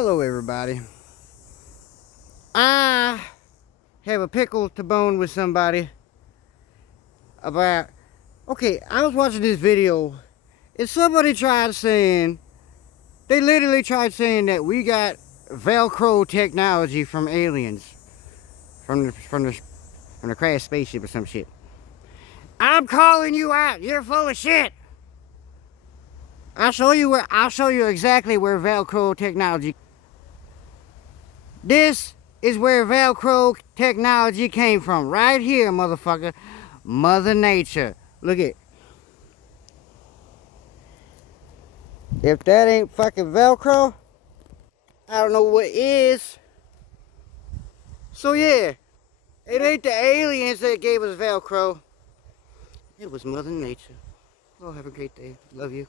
Hello everybody. I have a pickle to bone with somebody about, okay, I was watching this video and somebody tried saying, they literally tried saying that we got velcro technology from aliens, from the crashed spaceship or some shit. I'm calling you out. You're full of shit. I'll show you exactly where velcro technology. This is where velcro technology came from. Right here, motherfucker. Mother Nature. Look at. If that ain't fucking velcro, I don't know what is. So yeah, it ain't the aliens that gave us velcro. It was Mother Nature. Oh, have a great day. Love you.